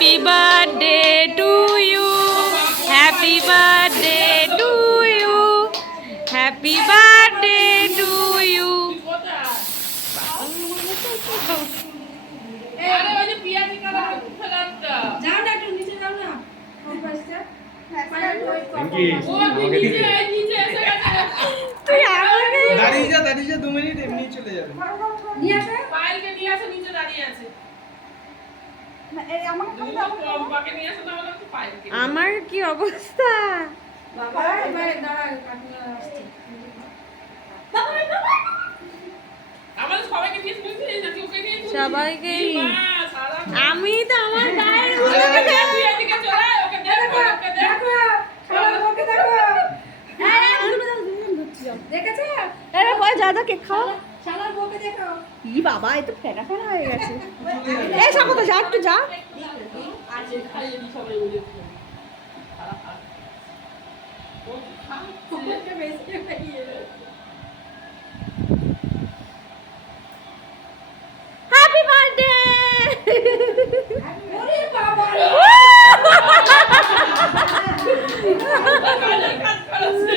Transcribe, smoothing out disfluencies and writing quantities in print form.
Happy birthday to you. Happy birthday to you. Happy birthday to you. দাঁড়িয়ে যা 2 minute এমনি চলে যাবে। নিয়ে আসে পায়েলকে নিয়ে আসো, নিচে দাঁড়িয়ে আছে। এই আমাকে বাবাকে নিয়ে আসো, না হলে তো পায়েলকে। আমার কি অবস্থা বাবা এবারে দাঁড়া কাকিমা আসছে আমাদের সবাইকে নিয়ে শুনছি নাকি ওকে নিয়ে শুনছি? সবাইকেই। মা, সারা আমি তো আমার গায়ের তুই এদিকে চলে আয়, ওকে দেখো, ওকে দেখো। শালার বউকে দেখো দেখেছো আরে কই যা যা কেক খাও শালার বউকে দেখো ই বাবা এই তো ফেনা ফেনা হয়ে গেছে এই সব তো যা একটু যা আছে খাইয়ে দি সবাই বলে। ওকে বেশি খাইয়ে হ্যাপি বার্থডে ওরে বাবা কাজ করেছে।